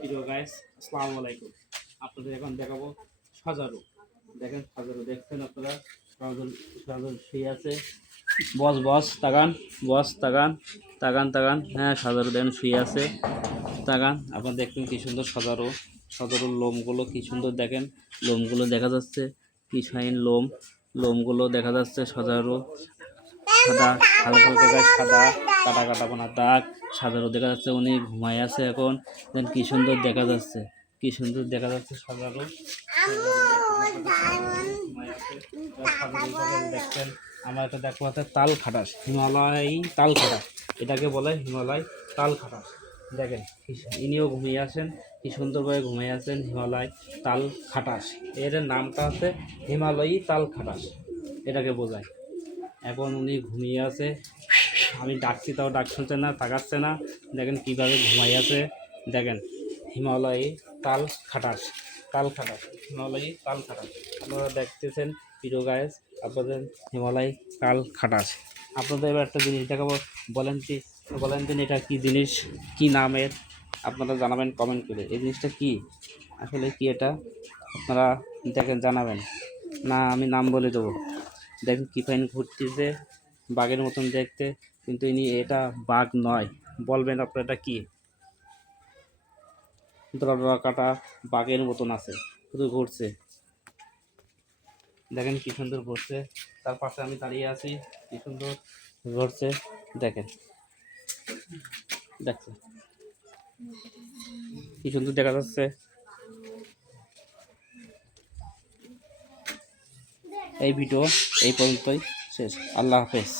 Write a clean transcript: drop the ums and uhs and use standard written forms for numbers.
প্রিয় গাইস, আসসালামু আলাইকুম। আপনাদের এখন দেখাবো সজারু। দেখেন সজারু দেখছেন আপনারা, সজারু সজারু শুয়ে আছে। বস বস তাকান, বস তাকান, তাকান তাকান। হ্যাঁ, সজারু দেখেন শুয়ে আছে, তাকান। আপনারা দেখবেন কি সুন্দর সজারু। সজারুর লোমগুলো কি সুন্দর দেখেন, লোমগুলো দেখা যাচ্ছে কি শাইন লোম, লোমগুলো দেখা যাচ্ছে। সজারু সাদা, হালকা হালকা গায়ে সাদা, কাটা কাটা কোনা দাগ। সাজারও দেখা যাচ্ছে, উনি ঘুমায় আছে এখন। দেন কি সুন্দর দেখা যাচ্ছে, কি সুন্দর দেখা যাচ্ছে সাজারও। দেখছেন আমার একটা দেখো আছে তাল খাটাস, হিমালয় তাল খাটাস, এটাকে বলে হিমালয় তাল খাটাস। দেখেন ইনিও ঘুমিয়ে আছেন, কি সুন্দরভাবে ঘুমিয়ে আছেন। হিমালয় তাল খাটাস, এর নামটা আছে হিমালয়ী তাল খাটাস, এটাকে বোঝায়। এখন উনি ঘুমিয়ে আছে, আমি ডাকছি তাও ডাক শুনছে না, তাকাচ্ছে না। দেখেন কীভাবে ঘুমাই আছে, দেখেন হিমালয়ী তাল খাটাস, তাল খাটাস, হিমালয়ী তাল খাটাস। আপনারা দেখতেছেন প্রিয় গায়েস, আপনাদের হিমালয় তাল খাটাস। আপনাদের এবার একটা জিনিস দেখাবো, বলেন কি, বলেন দিন এটা কী জিনিস, কী নামের, আপনারা জানাবেন কমেন্ট করে। এই জিনিসটা কি, আসলে কি এটা আপনারা দেখেন জানাবেন, না আমি নাম বলে দেবো। দেখেন কি ফাইন ঘুরতেছে, বাঘের মতন দেখতে, কিন্তু ইনি এটা বাঘ নয়। বলবেন আপনার এটা কি, দড়া কাটা বাঘের মতন আছে, শুধু ঘুরছে। দেখেন কি সুন্দর ঘুরছে, তার পাশে আমি দাঁড়িয়ে আছি, কি সুন্দর ঘুরছে। দেখেন, দেখছেন কি সুন্দর দেখা যাচ্ছে। এই ভিডিও এই পর্যন্তই শেষ। আল্লাহ হাফেজ।